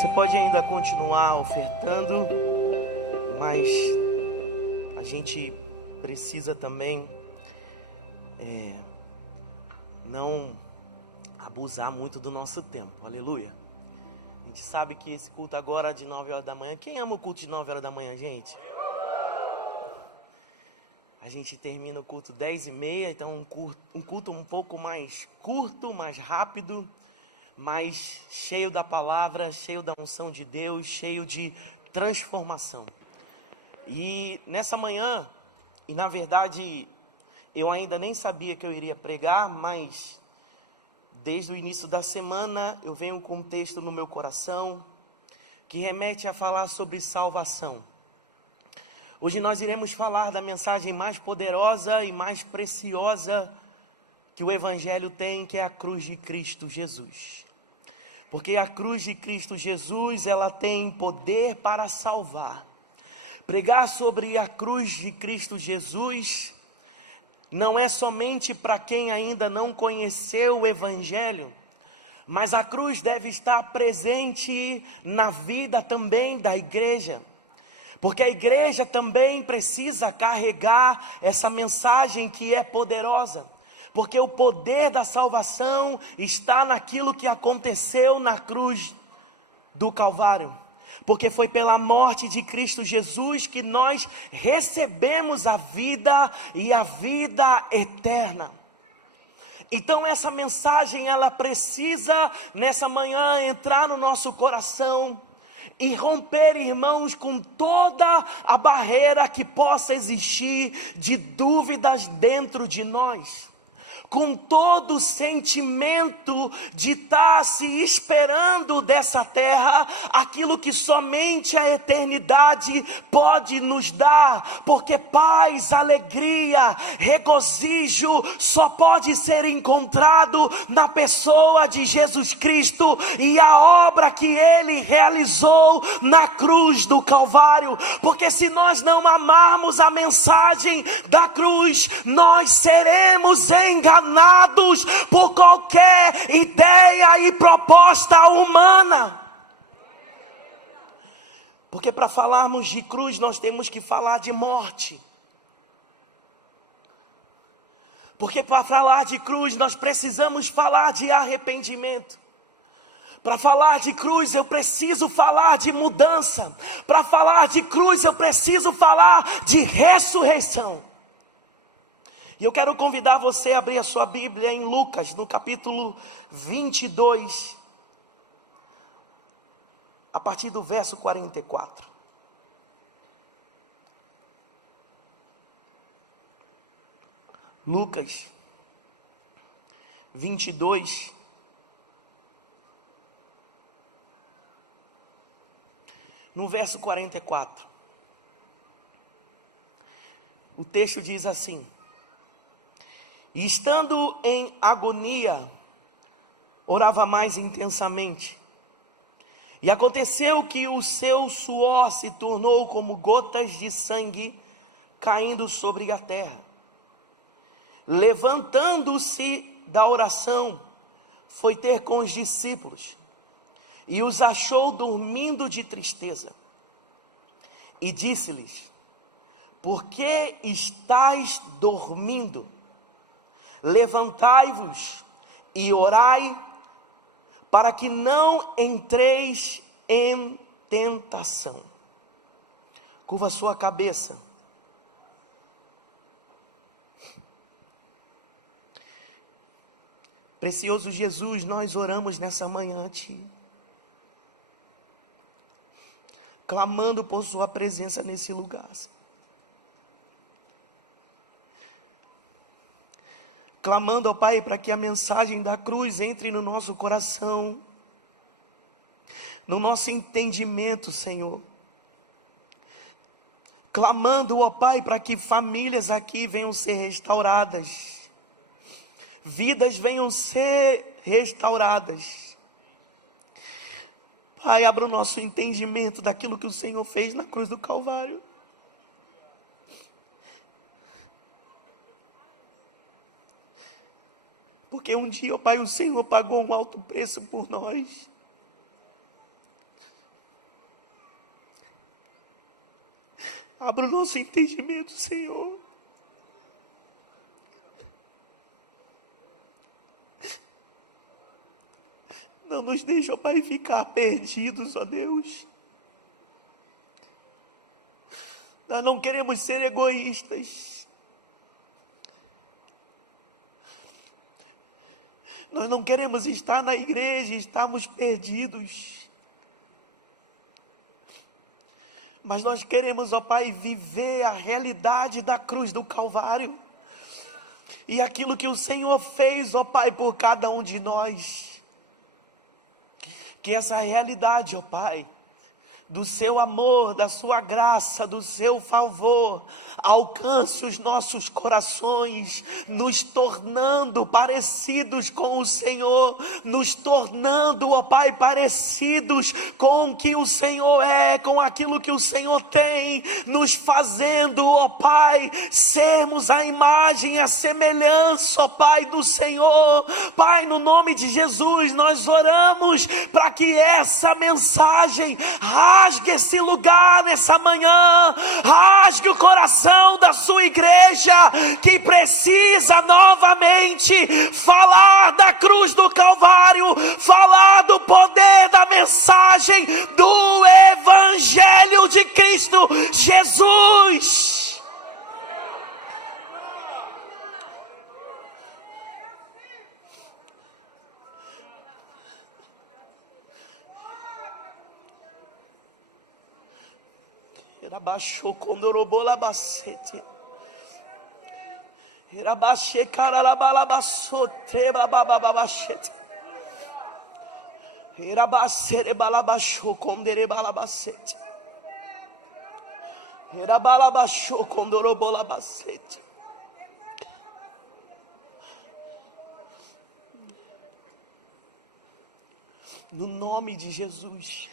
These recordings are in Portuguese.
Você pode ainda continuar ofertando, mas a gente precisa também não abusar muito do nosso tempo. Aleluia. A gente sabe que esse culto agora de 9 horas da manhã. Quem ama o culto de 9 horas da manhã, gente? A gente termina o culto 10h30, então um culto um pouco mais curto, mais rápido, mas cheio da palavra, cheio da unção de Deus, cheio de transformação. E nessa manhã, e na verdade eu ainda nem sabia que eu iria pregar, mas desde o início da semana eu venho com um texto no meu coração que remete a falar sobre salvação. Hoje nós iremos falar da mensagem mais poderosa e mais preciosa que o Evangelho tem, que é a cruz de Cristo Jesus. Porque a cruz de Cristo Jesus, ela tem poder para salvar. Pregar sobre a cruz de Cristo Jesus não é somente para quem ainda não conheceu o Evangelho, mas a cruz deve estar presente na vida também da igreja. Porque a igreja também precisa carregar essa mensagem que é poderosa. Porque o poder da salvação está naquilo que aconteceu na cruz do Calvário. Porque foi pela morte de Cristo Jesus que nós recebemos a vida e a vida eterna. Então essa mensagem, ela precisa nessa manhã entrar no nosso coração e romper, irmãos, com toda a barreira que possa existir de dúvidas dentro de nós. Com todo o sentimento de estar se esperando dessa terra aquilo que somente a eternidade pode nos dar, porque paz, alegria, regozijo só pode ser encontrado na pessoa de Jesus Cristo e a obra que Ele realizou na cruz do Calvário. Porque se nós não amarmos a mensagem da cruz, nós seremos enganados por qualquer ideia e proposta humana. Porque para falarmos de cruz, nós temos que falar de morte. Porque para falar de cruz, nós precisamos falar de arrependimento. Para falar de cruz, eu preciso falar de mudança. Para falar de cruz, eu preciso falar de ressurreição. E eu quero convidar você a abrir a sua Bíblia em Lucas, no capítulo 22, a partir do verso 44. Lucas 22, no verso 44. O texto diz assim: E estando em agonia, orava mais intensamente. E aconteceu que o seu suor se tornou como gotas de sangue caindo sobre a terra. Levantando-se da oração, foi ter com os discípulos, e os achou dormindo de tristeza. E disse-lhes: Por que estáis dormindo? Levantai-vos e orai, para que não entreis em tentação. Curva a sua cabeça. Precioso Jesus, nós oramos nessa manhã a Ti, clamando por Sua presença nesse lugar. Clamando ao Pai para que a mensagem da cruz entre no nosso coração, no nosso entendimento, Senhor. Clamando ao Pai para que famílias aqui venham ser restauradas, vidas venham ser restauradas. Pai, abra o nosso entendimento daquilo que o Senhor fez na cruz do Calvário. Porque um dia, ó Pai, o Senhor pagou um alto preço por nós. Abra o nosso entendimento, Senhor. Não nos deixe, ó Pai, ficar perdidos, ó Deus. Nós não queremos ser egoístas. Nós não queremos estar na igreja e estarmos perdidos. Mas nós queremos, ó Pai, viver a realidade da cruz do Calvário. E aquilo que o Senhor fez, ó Pai, por cada um de nós. Que essa realidade, ó Pai, do seu amor, da sua graça, do seu favor, alcance os nossos corações, nos tornando parecidos com o Senhor, nos tornando, ó Pai, parecidos com o que o Senhor é, com aquilo que o Senhor tem, nos fazendo, ó Pai, sermos a imagem, a semelhança, ó Pai, do Senhor. Pai, no nome de Jesus, nós oramos para que essa mensagem rasgue esse lugar nessa manhã, rasgue o coração da sua igreja, que precisa novamente falar da cruz do Calvário, falar do poder da mensagem do Evangelho de Cristo Jesus. Abaixou quando orobou labacete. Era baixei cara labalabaçote babababachete. Era bacere balabaixou quando erebalabacete. Era balabaixou quando orobou labacete. No nome de Jesus.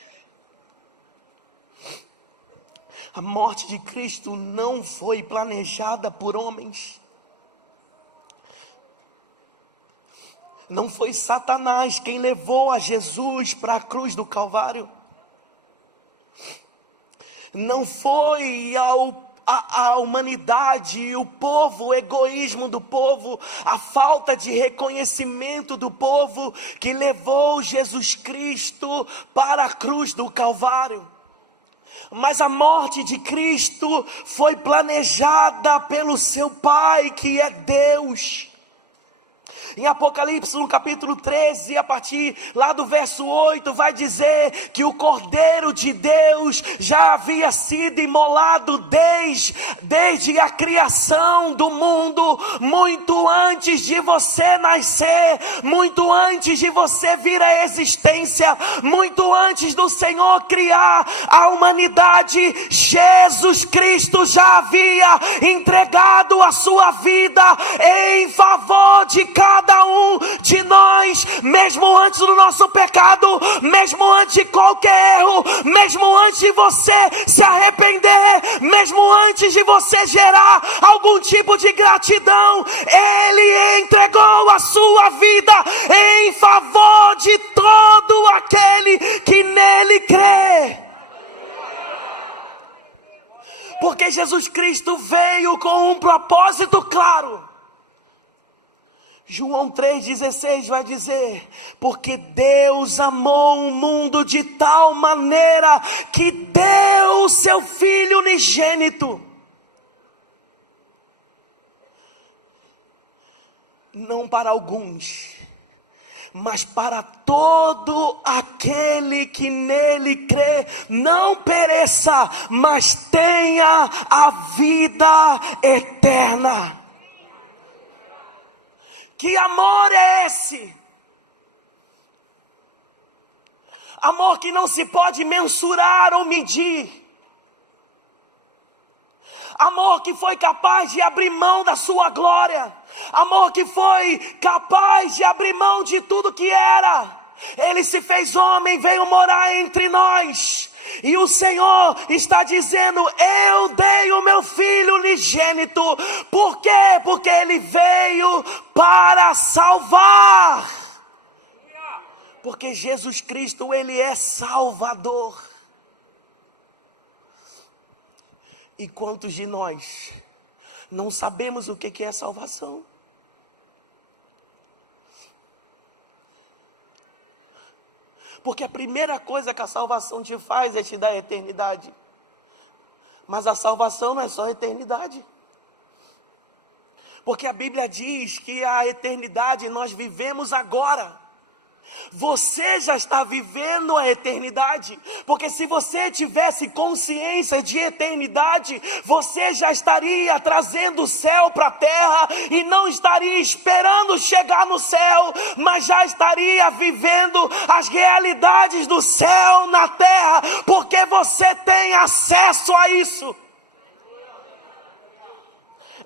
A morte de Cristo não foi planejada por homens. Não foi Satanás quem levou a Jesus para a cruz do Calvário. Não foi a humanidade, o povo, o egoísmo do povo, a falta de reconhecimento do povo que levou Jesus Cristo para a cruz do Calvário. Mas a morte de Cristo foi planejada pelo seu Pai, que é Deus. Em Apocalipse, no capítulo 13, a partir lá do verso 8, vai dizer que o Cordeiro de Deus já havia sido imolado desde a criação do mundo, muito antes de você nascer, muito antes de você vir à existência, muito antes do Senhor criar a humanidade. Jesus Cristo já havia entregado a sua vida em favor de cada um de nós, mesmo antes do nosso pecado, mesmo antes de qualquer erro, mesmo antes de você se arrepender, mesmo antes de você gerar algum tipo de gratidão, Ele entregou a sua vida em favor de todo aquele que nele crê. Porque Jesus Cristo veio com um propósito claro. João 3,16 vai dizer: porque Deus amou o mundo de tal maneira que deu o seu Filho unigênito, não para alguns, mas para todo aquele que nele crê, não pereça, mas tenha a vida eterna. Que amor é esse? Amor que não se pode mensurar ou medir. Amor que foi capaz de abrir mão da sua glória. Amor que foi capaz de abrir mão de tudo que era. Ele se fez homem, veio morar entre nós. E o Senhor está dizendo: eu dei o meu Filho unigênito. Por quê? Porque Ele veio para salvar. Porque Jesus Cristo, Ele é Salvador. E quantos de nós não sabemos o que é salvação? Porque a primeira coisa que a salvação te faz é te dar a eternidade. Mas a salvação não é só a eternidade. Porque a Bíblia diz que a eternidade nós vivemos agora. Você já está vivendo a eternidade, porque se você tivesse consciência de eternidade, você já estaria trazendo o céu para a terra, e não estaria esperando chegar no céu, mas já estaria vivendo as realidades do céu na terra, porque você tem acesso a isso.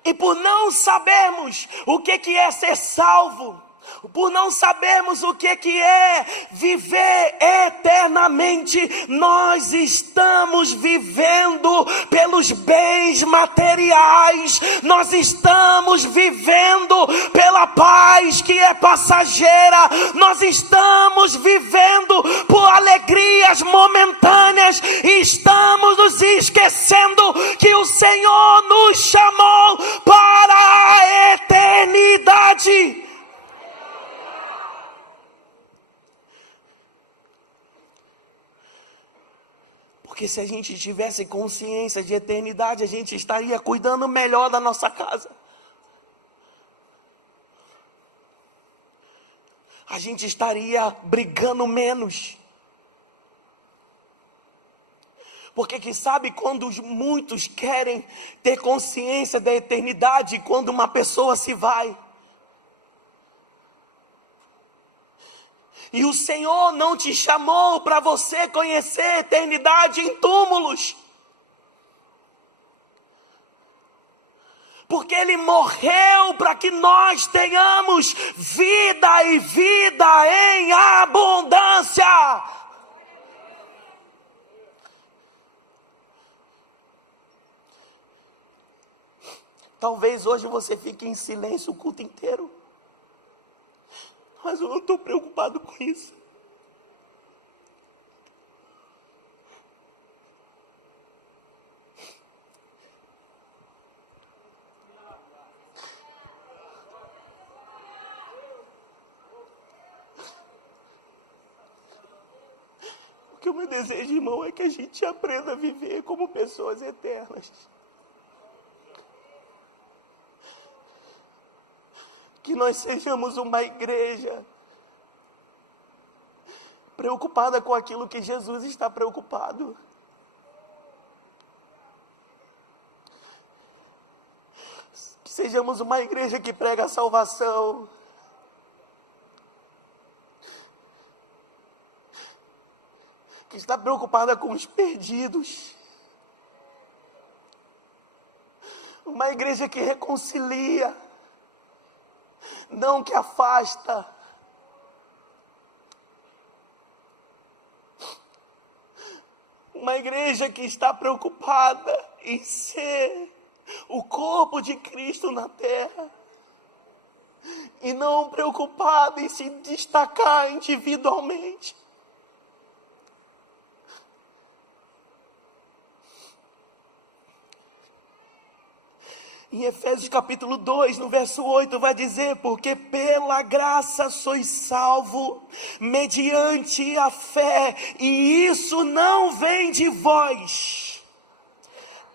E por não sabermos o que é ser salvo, por não sabermos o que é viver eternamente, nós estamos vivendo pelos bens materiais, nós estamos vivendo pela paz que é passageira, nós estamos vivendo por alegrias momentâneas, e estamos nos esquecendo que o Senhor nos chamou para a eternidade. Porque se a gente tivesse consciência de eternidade, a gente estaria cuidando melhor da nossa casa. A gente estaria brigando menos. Porque quem sabe quando muitos querem ter consciência da eternidade, quando uma pessoa se vai, e o Senhor não te chamou para você conhecer a eternidade em túmulos, porque Ele morreu para que nós tenhamos vida, e vida em abundância. Talvez hoje você fique em silêncio o culto inteiro, mas eu não estou preocupado com isso. Porque o meu desejo, irmão, é que a gente aprenda a viver como pessoas eternas. Que nós sejamos uma igreja preocupada com aquilo que Jesus está preocupado. Que sejamos uma igreja que prega a salvação. Que está preocupada com os perdidos. Uma igreja que reconcilia, não que afasta. Uma igreja que está preocupada em ser o corpo de Cristo na terra, e não preocupada em se destacar individualmente. Em Efésios capítulo 2, no verso 8, vai dizer: porque pela graça sois salvo, mediante a fé, e isso não vem de vós,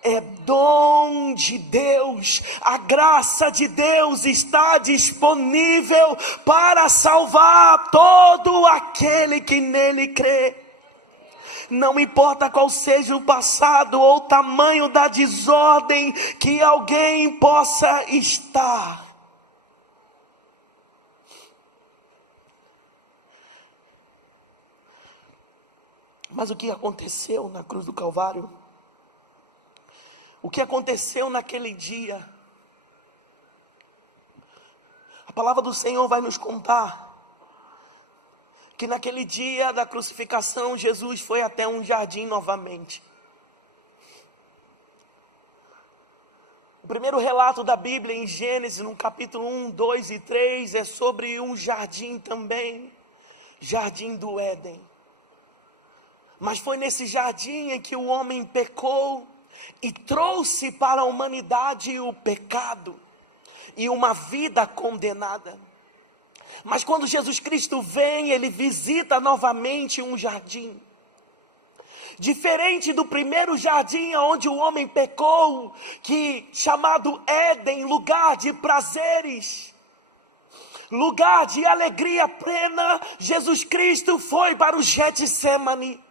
é dom de Deus. A graça de Deus está disponível para salvar todo aquele que nele crê. Não importa qual seja o passado ou o tamanho da desordem que alguém possa estar. Mas o que aconteceu na cruz do Calvário? O que aconteceu naquele dia? A palavra do Senhor vai nos contar que naquele dia da crucificação, Jesus foi até um jardim novamente. O primeiro relato da Bíblia em Gênesis, no capítulo 1, 2 e 3, é sobre um jardim também, jardim do Éden. Mas foi nesse jardim em que o homem pecou, e trouxe para a humanidade o pecado e uma vida condenada. Mas quando Jesus Cristo vem, ele visita novamente um jardim. Diferente do primeiro jardim onde o homem pecou, chamado Éden, lugar de prazeres, lugar de alegria plena, Jesus Cristo foi para o Getsemane.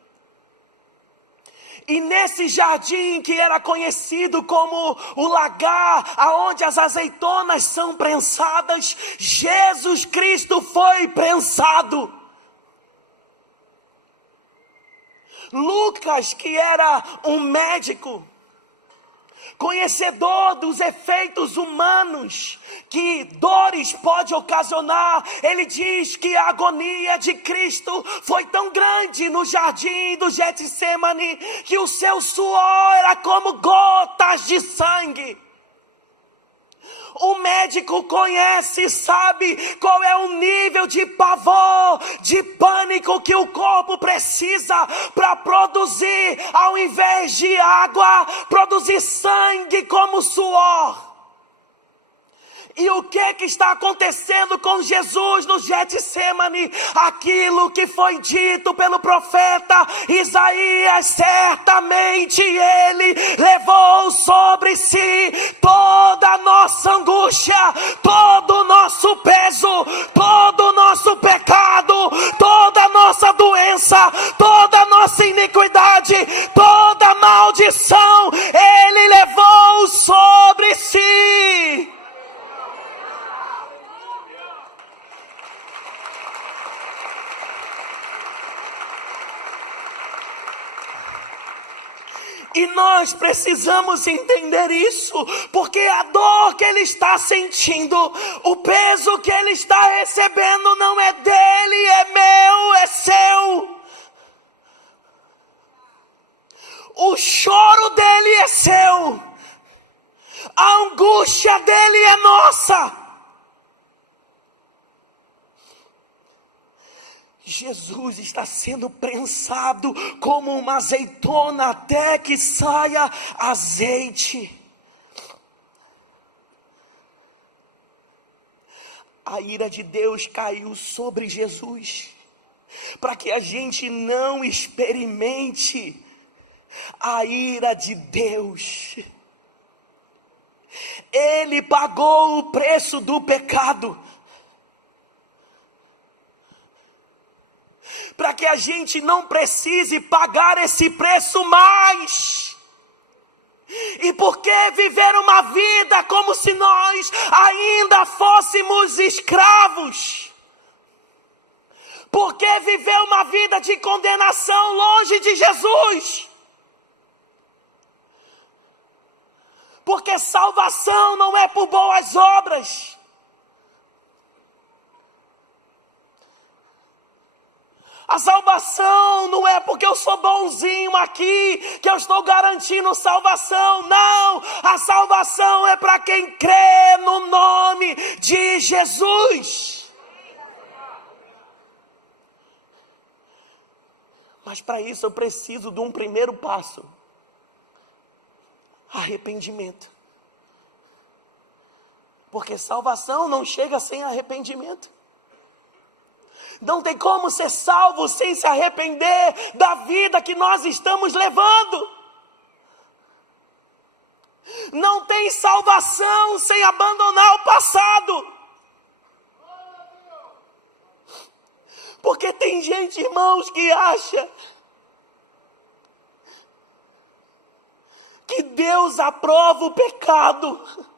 E nesse jardim que era conhecido como o lagar, aonde as azeitonas são prensadas, Jesus Cristo foi prensado. Lucas, que era um médico, conhecedor dos efeitos humanos que dores pode ocasionar, ele diz que a agonia de Cristo foi tão grande no jardim do Getsemane, que o seu suor era como gotas de sangue. O médico conhece e sabe qual é o nível de pavor, de pânico que o corpo precisa para produzir, ao invés de água, produzir sangue como suor. E o que está acontecendo com Jesus no Getsemane? Aquilo que foi dito pelo profeta Isaías, certamente ele levou sobre si toda a nossa angústia, todo o nosso peso, todo o nosso pecado, toda a nossa doença, toda a nossa iniquidade, toda a maldição, ele levou sobre si. E nós precisamos entender isso, porque a dor que ele está sentindo, o peso que ele está recebendo não é dele, é meu, é seu. O choro dele é seu, a angústia dele é nossa. Jesus está sendo prensado como uma azeitona até que saia azeite. A ira de Deus caiu sobre Jesus, para que a gente não experimente a ira de Deus. Ele pagou o preço do pecado, para que a gente não precise pagar esse preço mais. E por que viver uma vida como se nós ainda fôssemos escravos? Por que viver uma vida de condenação longe de Jesus? Porque salvação não é por boas obras. A salvação não é porque eu sou bonzinho aqui, que eu estou garantindo salvação. Não, a salvação é para quem crê no nome de Jesus. Mas para isso eu preciso de um primeiro passo: arrependimento. Porque salvação não chega sem arrependimento. Não tem como ser salvo sem se arrepender da vida que nós estamos levando. Não tem salvação sem abandonar o passado. Porque tem gente, irmãos, que acha que Deus aprova o pecado.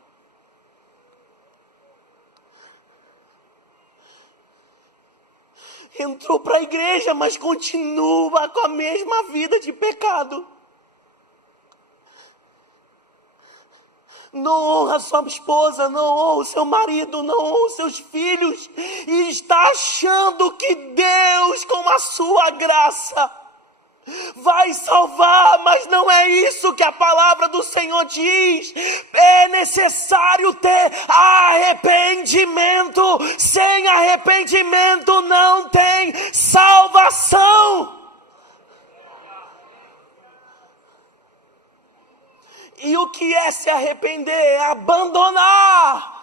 Entrou para a igreja, mas continua com a mesma vida de pecado. Não honra sua esposa, não honra o seu marido, não honra os seus filhos. E está achando que Deus, com a sua graça, vai salvar, mas não é isso que a palavra do Senhor diz. É necessário ter arrependimento. Sem arrependimento não tem salvação. E o que é se arrepender? É abandonar.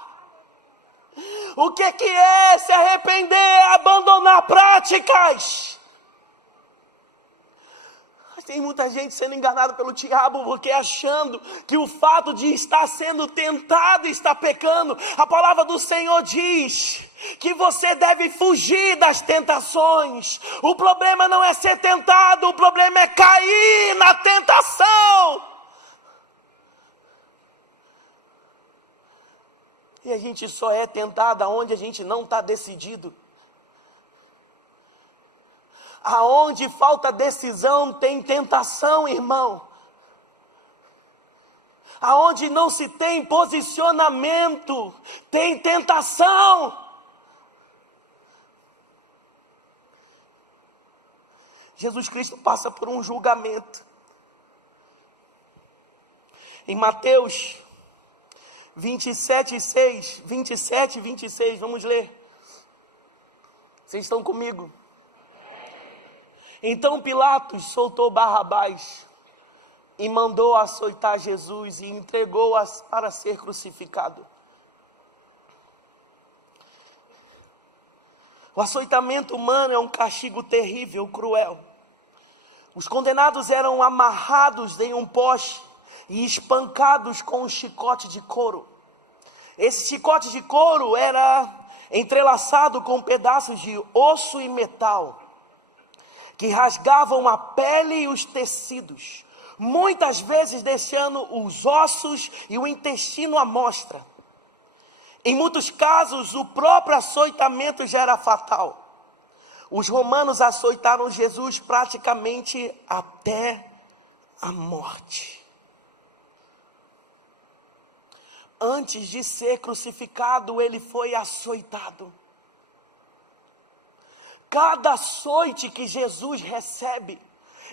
O que é se arrepender? É abandonar práticas. Tem muita gente sendo enganada pelo diabo, porque achando que o fato de estar sendo tentado está pecando. A palavra do Senhor diz que você deve fugir das tentações. O problema não é ser tentado, o problema é cair na tentação. E a gente só é tentado aonde a gente não está decidido. Aonde falta decisão tem tentação, irmão. Aonde não se tem posicionamento tem tentação. Jesus Cristo passa por um julgamento. Em Mateus 27, 27 e 26, vamos ler. Vocês estão comigo? Então Pilatos soltou Barrabás e mandou açoitar Jesus e entregou-o para ser crucificado. O açoitamento humano é um castigo terrível, cruel. Os condenados eram amarrados em um poste e espancados com um chicote de couro. Esse chicote de couro era entrelaçado com pedaços de osso e metal, que rasgavam a pele e os tecidos, muitas vezes deixando os ossos e o intestino à mostra. Em muitos casos, o próprio açoitamento já era fatal. Os romanos açoitaram Jesus praticamente até a morte. Antes de ser crucificado, ele foi açoitado. Cada açoite que Jesus recebe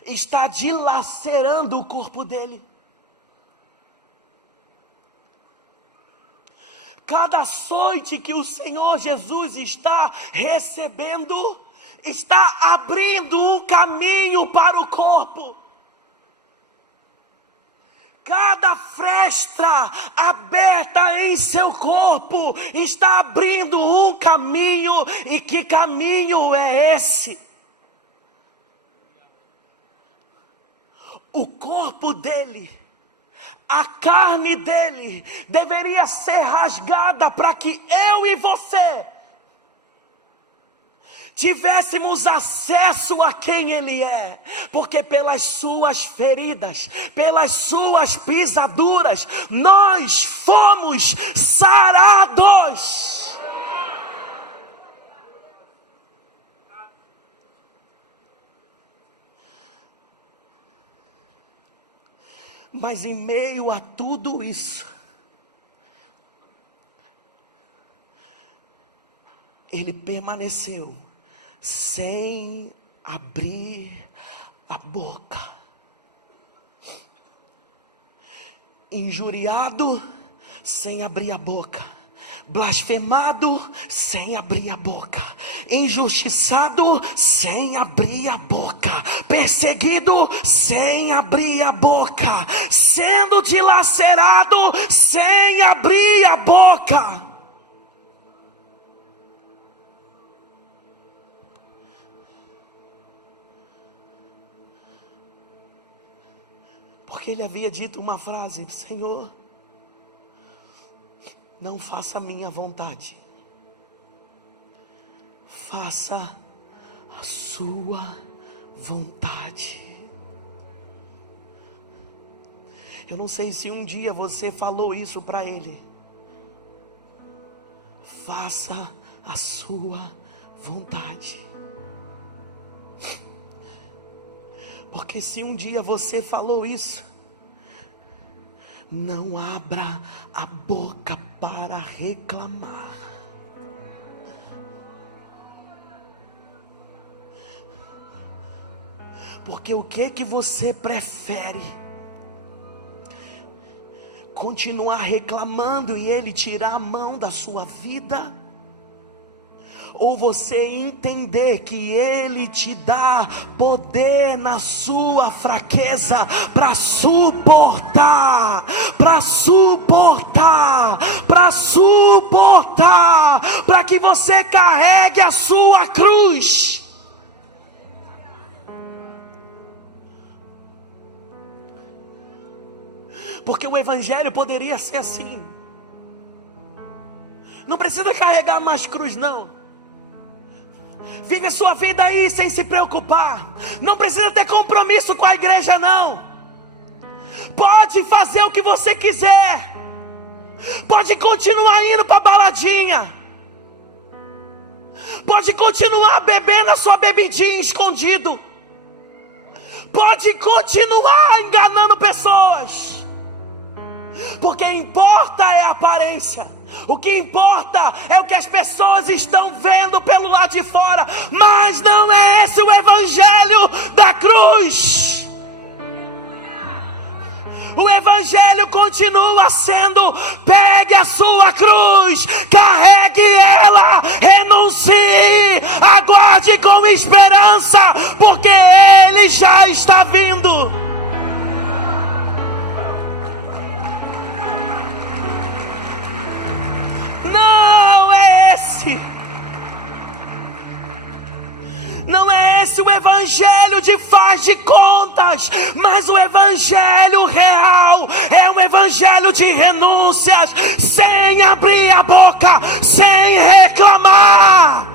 está dilacerando o corpo dele. Cada açoite que o Senhor Jesus está recebendo está abrindo um caminho para o corpo. Cada fresta aberta em seu corpo está abrindo um caminho. E que caminho é esse? O corpo dele, a carne dele deveria ser rasgada para que eu e você tivéssemos acesso a quem ele é, porque pelas suas feridas, pelas suas pisaduras, nós fomos sarados. Mas em meio a tudo isso, ele permaneceu sem abrir a boca. Injuriado, sem abrir a boca. Blasfemado, sem abrir a boca. Injustiçado, sem abrir a boca. Perseguido, sem abrir a boca. Sendo dilacerado, sem abrir a boca. Porque ele havia dito uma frase: Senhor, não faça a minha vontade, faça a sua vontade. Eu não sei se um dia você falou isso para ele. Faça a sua vontade. Porque se um dia você falou isso, não abra a boca para reclamar. Porque o que você prefere? Continuar reclamando e ele tirar a mão da sua vida? ou você entender que Ele te dá poder na sua fraqueza para suportar, para que você carregue a sua cruz. Porque o evangelho poderia ser assim. Não precisa carregar mais cruz, não. Vive a sua vida aí sem se preocupar. Não precisa ter compromisso com a igreja, não. Pode fazer o que você quiser. Pode continuar indo para a baladinha. Pode continuar bebendo a sua bebidinha escondido. Pode continuar enganando pessoas. Porque importa é a aparência. O que importa é o que as pessoas estão vendo pelo lado de fora. Mas não é esse o evangelho da cruz. O evangelho continua sendo: pegue a sua cruz, carregue ela, renuncie, aguarde com esperança, porque Ele já está vindo. Não é esse o evangelho de faz de contas, mas o evangelho real é um evangelho de renúncias, sem abrir a boca, sem reclamar.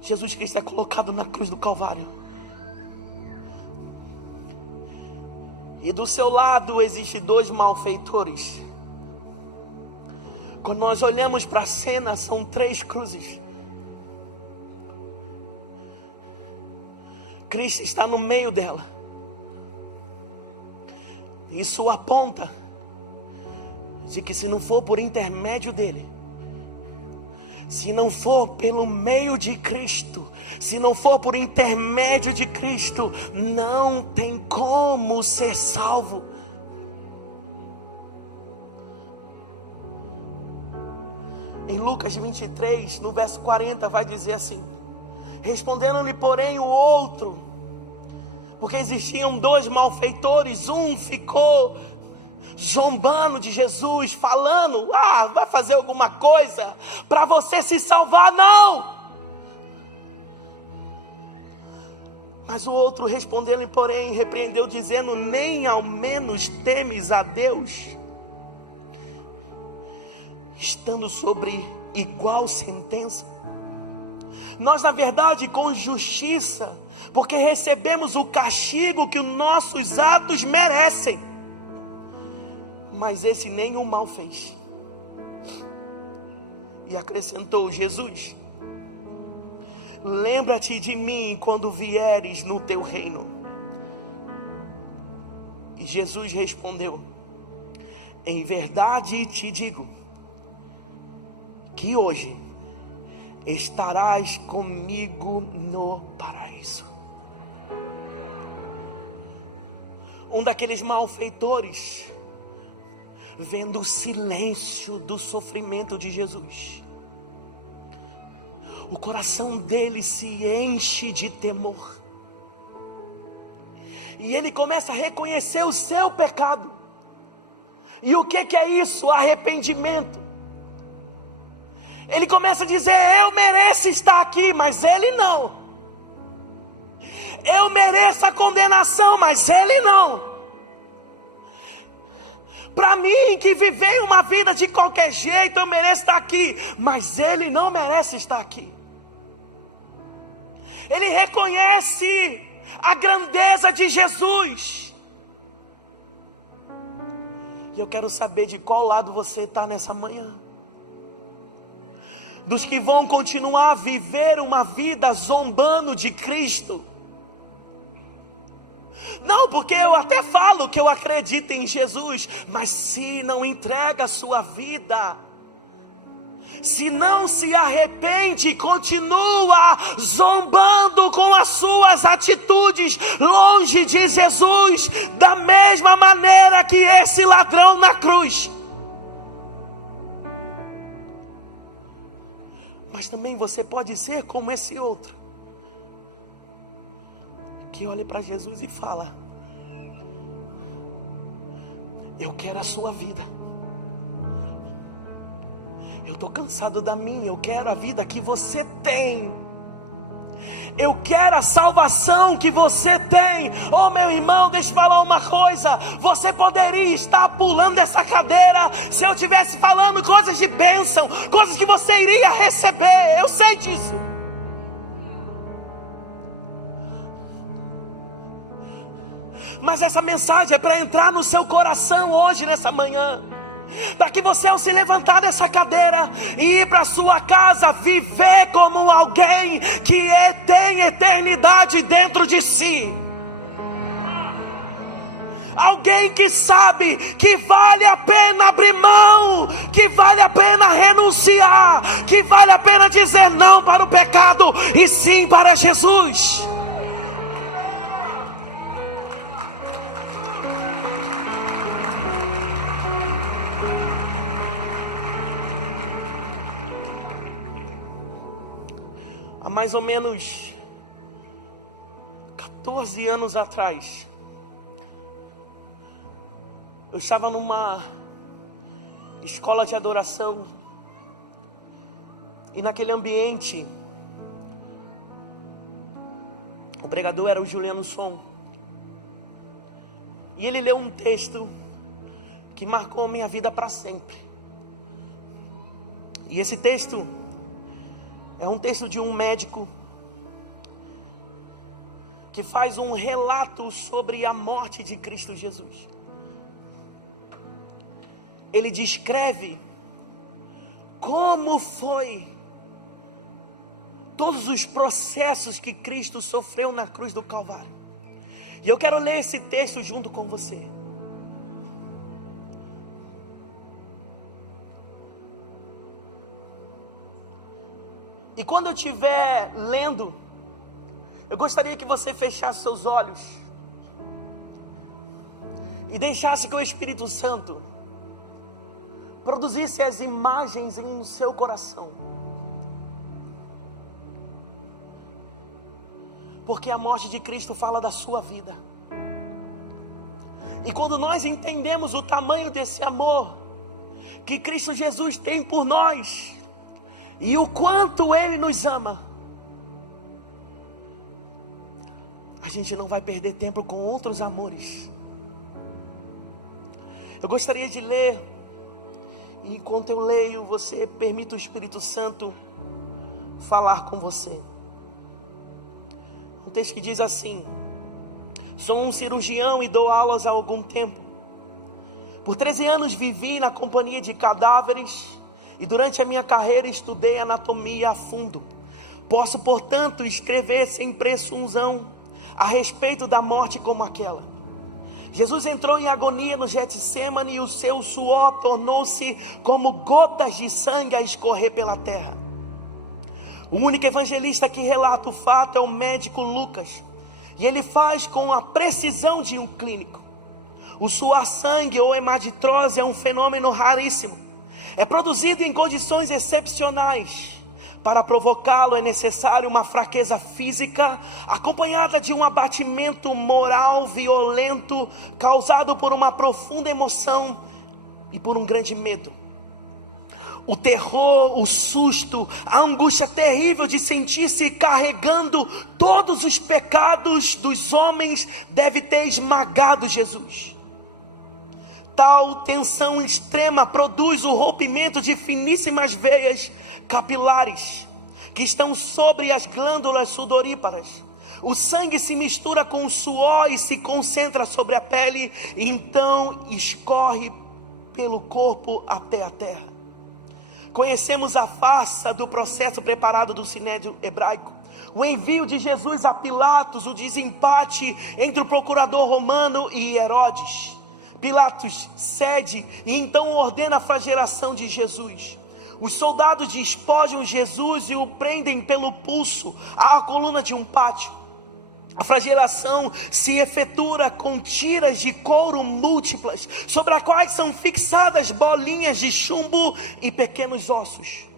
Jesus Cristo é colocado na cruz do Calvário. E do seu lado existem dois malfeitores. Quando nós olhamos para a cena, são 3 cruzes. Cristo está no meio dela. Isso aponta de que se não for por intermédio dele, se não for pelo meio de Cristo, se não for por intermédio de Cristo, não tem como ser salvo. Em Lucas 23, no verso 40, vai dizer assim: respondendo-lhe porém o outro, porque existiam 2 malfeitores, um ficou zombando de Jesus, falando: vai fazer alguma coisa para você se salvar? Não! Mas o outro respondendo, porém, repreendeu, dizendo: nem ao menos temes a Deus, estando sobre igual sentença? Nós, na verdade, com justiça, porque recebemos o castigo que os nossos atos merecem. Mas esse nenhum mal fez. E acrescentou Jesus: lembra-te de mim quando vieres no teu reino. E Jesus respondeu: em verdade te digo, que hoje estarás comigo no paraíso. Um daqueles malfeitores, vendo o silêncio do sofrimento de Jesus, o coração dele se enche de temor. E ele começa a reconhecer o seu pecado. E o que é isso? Arrependimento. Ele começa a dizer: eu mereço estar aqui, mas ele não. Eu mereço a condenação, mas ele não. Para mim, que vivei uma vida de qualquer jeito, eu mereço estar aqui, mas ele não merece estar aqui. Ele reconhece a grandeza de Jesus. E eu quero saber de qual lado você está nessa manhã. Dos que vão continuar a viver uma vida zombando de Cristo. Não, porque eu até falo que eu acredito em Jesus, mas se não entrega a sua vida, se não se arrepende, continua zombando com as suas atitudes, longe de Jesus, da mesma maneira que esse ladrão na cruz. Mas também você pode ser como esse outro, que olha para Jesus e fala: eu quero a sua vida. Eu estou cansado da minha, eu quero a vida que você tem. Eu quero a salvação que você tem. Oh, meu irmão, deixa eu falar uma coisa. Você poderia estar pulando dessa cadeira se eu estivesse falando coisas de bênção, coisas que você iria receber. Eu sei disso. Mas essa mensagem é para entrar no seu coração hoje, nessa manhã, para que você, ao se levantar dessa cadeira e ir para sua casa, viver como alguém que tem eternidade dentro de si. Alguém que sabe que vale a pena abrir mão, que vale a pena renunciar, que vale a pena dizer não para o pecado e sim para Jesus. Há mais ou menos 14 anos atrás, eu estava numa escola de adoração, e naquele ambiente, o pregador era o Juliano Som, e ele leu um texto que marcou a minha vida para sempre. E esse texto é um texto de um médico que faz um relato sobre a morte de Cristo Jesus. Ele descreve como foi todos os processos que Cristo sofreu na cruz do Calvário. E eu quero ler esse texto junto com você. E quando eu estiver lendo, eu gostaria que você fechasse seus olhos e deixasse que o Espírito Santo produzisse as imagens em seu coração. Porque a morte de Cristo fala da sua vida. E quando nós entendemos o tamanho desse amor que Cristo Jesus tem por nós, e o quanto Ele nos ama, a gente não vai perder tempo com outros amores. Eu gostaria de ler, e enquanto eu leio, você permita o Espírito Santo falar com você. Um texto que diz assim: sou um cirurgião e dou aulas há algum tempo. Por 13 anos vivi na companhia de cadáveres, e durante a minha carreira estudei anatomia a fundo. Posso, portanto, escrever sem presunção a respeito da morte como aquela. Jesus entrou em agonia no Getsêmani e o seu suor tornou-se como gotas de sangue a escorrer pela terra. O único evangelista que relata o fato é o médico Lucas, e ele faz com a precisão de um clínico. O suar sangue ou hemaditrose é um fenômeno raríssimo. É produzido em condições excepcionais. Para provocá-lo é necessário uma fraqueza física, acompanhada de um abatimento moral violento, causado por uma profunda emoção e por um grande medo. O terror, o susto, a angústia terrível de sentir-se carregando todos os pecados dos homens deve ter esmagado Jesus. Tal tensão extrema produz o rompimento de finíssimas veias capilares que estão sobre as glândulas sudoríparas. O sangue se mistura com o suor e se concentra sobre a pele, e então escorre pelo corpo até a terra. Conhecemos a farsa do processo preparado do Sinédrio hebraico. O envio de Jesus a Pilatos, o desempate entre o procurador romano e Herodes. Pilatos cede e então ordena a flagelação de Jesus. Os soldados despojam Jesus e o prendem pelo pulso à coluna de um pátio. A flagelação se efetua com tiras de couro múltiplas, sobre as quais são fixadas bolinhas de chumbo e pequenos ossos.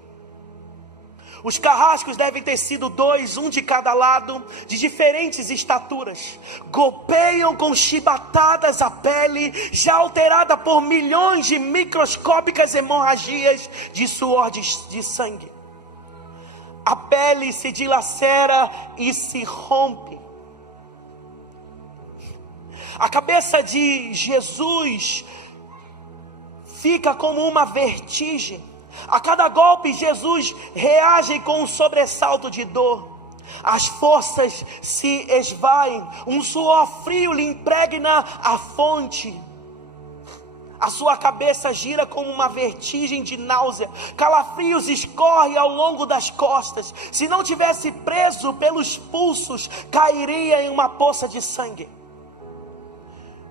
Os carrascos devem ter sido 2, um de cada lado, de diferentes estaturas. Golpeiam com chibatadas a pele, já alterada por milhões de microscópicas hemorragias de suor de sangue. A pele se dilacera e se rompe. A cabeça de Jesus fica como uma vertigem. A cada golpe, Jesus reage com um sobressalto de dor. As forças se esvaem, um suor frio lhe impregna a fonte. A sua cabeça gira como uma vertigem de náusea. Calafrios escorrem ao longo das costas. Se não tivesse preso pelos pulsos, cairia em uma poça de sangue.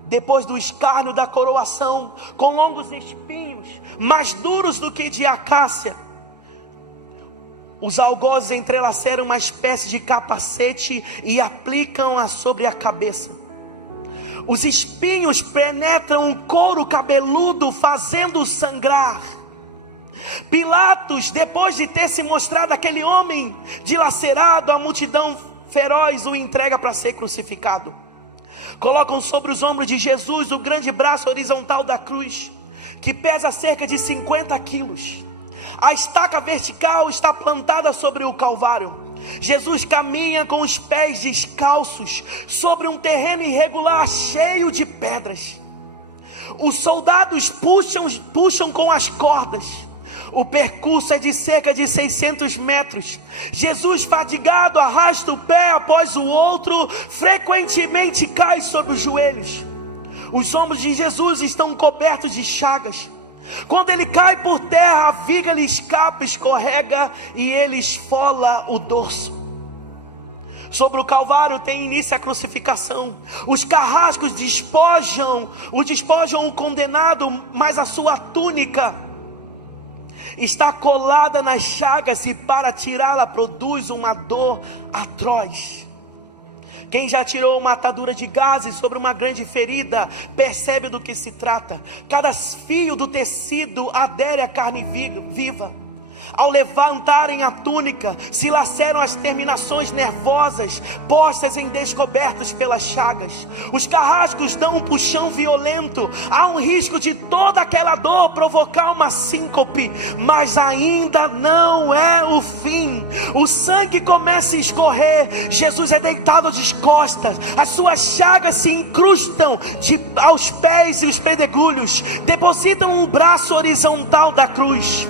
Depois do escárnio da coroação, com longos espinhos, mais duros do que de acácia, os algozes entrelaçaram uma espécie de capacete e aplicam-a sobre a cabeça. Os espinhos penetram o couro cabeludo, fazendo-o sangrar. Pilatos, depois de ter se mostrado aquele homem dilacerado, a multidão feroz o entrega para ser crucificado. Colocam sobre os ombros de Jesus o grande braço horizontal da cruz, que pesa cerca de 50 quilos. A estaca vertical está plantada sobre o Calvário. Jesus caminha com os pés descalços sobre um terreno irregular cheio de pedras. Os soldados puxam com as cordas. O percurso é de cerca de 600 metros. Jesus, fatigado, arrasta o pé após o outro, frequentemente cai sobre os joelhos. Os ombros de Jesus estão cobertos de chagas. Quando ele cai por terra, a viga lhe escapa, escorrega e ele esfola o dorso. Sobre o Calvário tem início a crucificação. Os carrascos despojam o condenado, mas a sua túnica está colada nas chagas e para tirá-la produz uma dor atroz. Quem já tirou uma atadura de gases sobre uma grande ferida percebe do que se trata. Cada fio do tecido adere à carne viva. Ao levantarem a túnica, se laceram as terminações nervosas, postas em descobertos pelas chagas. Os carrascos dão um puxão violento. Há um risco de toda aquela dor provocar uma síncope, mas ainda não é o fim. O sangue começa a escorrer. Jesus é deitado de costas. As suas chagas se incrustam aos pés e os pedregulhos depositam o braço horizontal da cruz.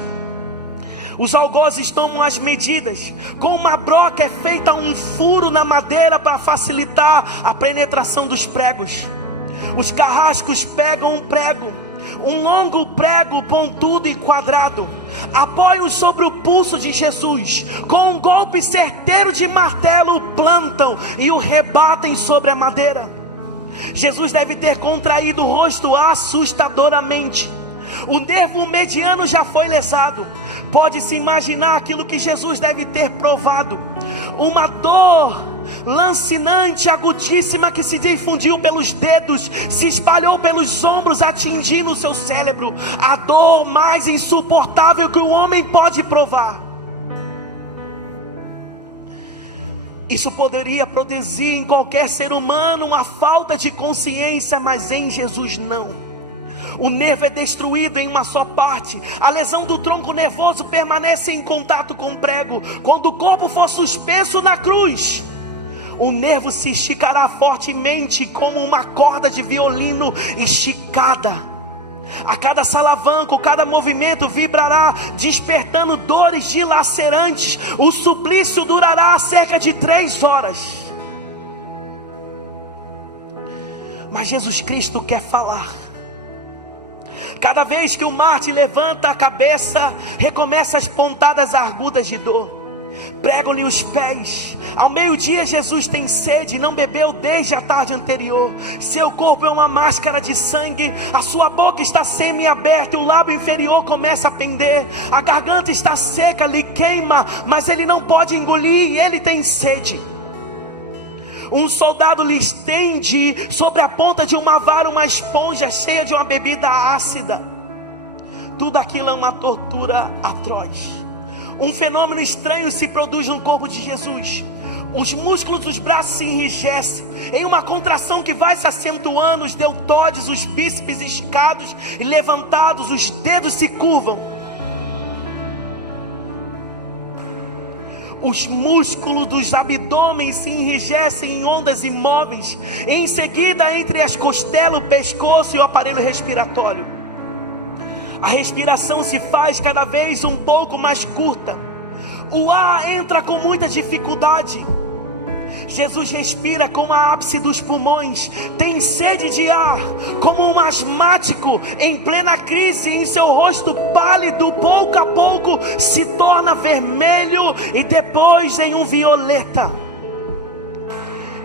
Os algozes tomam as medidas. Com uma broca é feita um furo na madeira para facilitar a penetração dos pregos. Os carrascos pegam um prego, um longo prego pontudo e quadrado, apoiam sobre o pulso de Jesus. Com um golpe certeiro de martelo, o plantam e o rebatem sobre a madeira. Jesus deve ter contraído o rosto assustadoramente. O nervo mediano já foi lesado. Pode-se imaginar aquilo que Jesus deve ter provado. Uma dor lancinante, agudíssima, que se difundiu pelos dedos, se espalhou pelos ombros, atingindo o seu cérebro. A dor mais insuportável que o homem pode provar. Isso poderia produzir em qualquer ser humano uma falta de consciência, mas em Jesus não. O nervo é destruído em uma só parte. A lesão do tronco nervoso permanece em contato com o prego. Quando o corpo for suspenso na cruz, o nervo se esticará fortemente como uma corda de violino esticada. A cada salavanco, cada movimento vibrará, despertando dores dilacerantes. O suplício durará cerca de 3 horas. Mas Jesus Cristo quer falar. Cada vez que o mártir levanta a cabeça, recomeça as pontadas agudas de dor. pregam-lhe os pés. Ao meio-dia Jesus tem sede, não bebeu desde a tarde anterior. Seu corpo é uma máscara de sangue, a sua boca está semi-aberta, e o lábio inferior começa a pender, a garganta está seca, lhe queima, mas ele não pode engolir, e ele tem sede. Um soldado lhe estende sobre a ponta de uma vara uma esponja cheia de uma bebida ácida. Tudo aquilo é uma tortura atroz. Um fenômeno estranho se produz no corpo de Jesus. Os músculos dos braços se enrijecem em uma contração que vai se acentuando. Os deltóides, os bíceps esticados e levantados, os dedos se curvam. Os músculos dos abdômenes se enrijecem em ondas imóveis. Em seguida, entre as costelas, o pescoço e o aparelho respiratório, a respiração se faz cada vez um pouco mais curta. O ar entra com muita dificuldade. Jesus respira com a ápice dos pulmões, tem sede de ar, como um asmático em plena crise. Em seu rosto pálido, pouco a pouco se torna vermelho e depois em um violeta.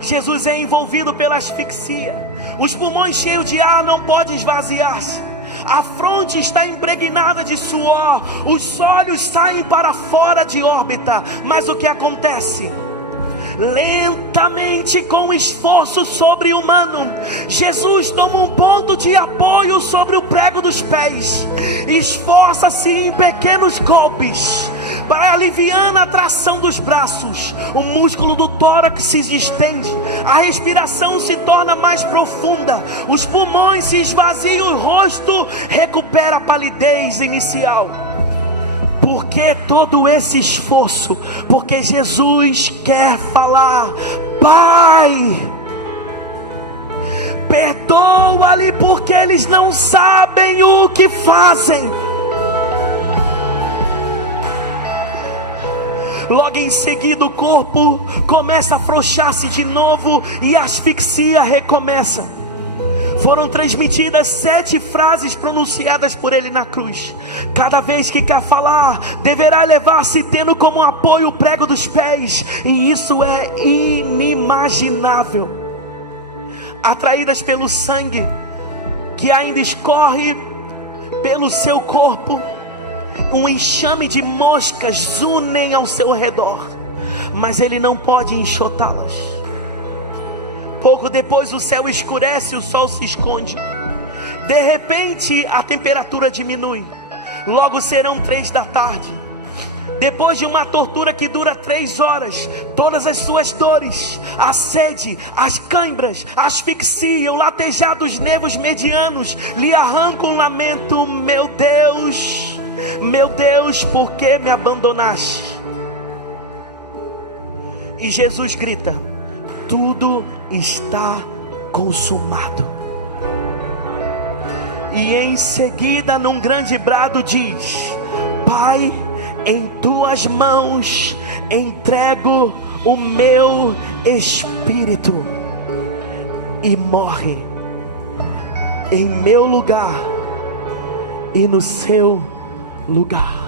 Jesus é envolvido pela asfixia. Os pulmões cheios de ar não podem esvaziar-se. A fronte está impregnada de suor, os olhos saem para fora de órbita. Mas o que acontece? Lentamente, com esforço sobre-humano, Jesus toma um ponto de apoio sobre o prego dos pés, esforça-se em pequenos golpes para aliviar a tração dos braços. O músculo do tórax se distende, a respiração se torna mais profunda, os pulmões se esvaziam, o rosto recupera a palidez inicial. Por que todo esse esforço? Porque Jesus quer falar: Pai, perdoa-lhe, porque eles não sabem o que fazem. Logo em seguida o corpo começa a afrouxar-se de novo e a asfixia recomeça. Foram transmitidas 7 frases pronunciadas por ele na cruz. Cada vez que quer falar, deverá elevar-se tendo como apoio o prego dos pés. E isso é inimaginável. Atraídas pelo sangue que ainda escorre pelo seu corpo, um enxame de moscas unem ao seu redor, mas ele não pode enxotá-las. Pouco depois o céu escurece e o sol se esconde. De repente a temperatura diminui. Logo serão 3 da tarde. Depois de uma tortura que dura 3 horas, todas as suas dores, a sede, as câimbras, a asfixia, o latejar dos nervos medianos lhe arrancam um lamento: meu Deus, por que me abandonaste? E Jesus grita: tudo está consumado. E em seguida, num grande brado, diz: Pai, em tuas mãos entrego o meu espírito. E morre em meu lugar e no seu lugar.